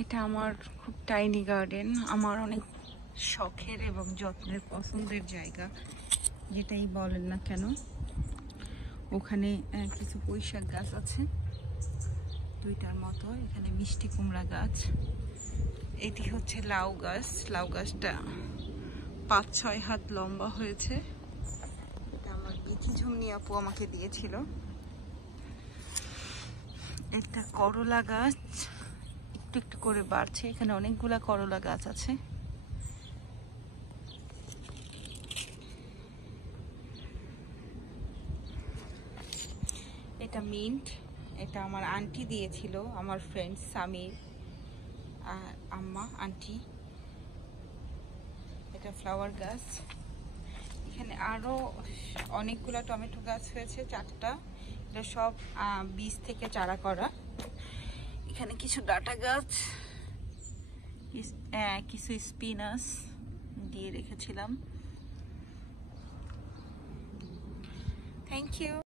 এটা আমার খুব টাইনি গার্ডেন, আমার অনেক শখের এবং যত্নের পছন্দের জায়গা, যেটাই বলেন না কেন। ওখানে কিছু পুঁইশাক গাছ আছে 2টার মতো, এখানে মিষ্টি কুমড়া গাছ, এটি হচ্ছে লাউ গাছ। লাউ গাছটা 5-6 হাত লম্বা হয়েছে। এটা আমার বিচি ঝুমনি আপু আমাকে দিয়েছিল। এটা করলা গাছ, একটু একটু করে বাড়ছে, এখানে অনেকগুলা করলা গাছ আছে। এটা মিন্ট, এটা আমার আন্টি দিয়েছিল, আমার ফ্রেন্ড সামির আম্মা আন্টি। এটা ফ্লাওয়ার গাছ। এখানে আরো অনেকগুলা টমেটো গাছ হয়েছে, 4টা। এটা সব বীজ থেকে চারা করা। এখানে কিছু ডাটা গাছ, কিছু স্পিনাচ দিয়ে রেখেছিলাম। Thank you.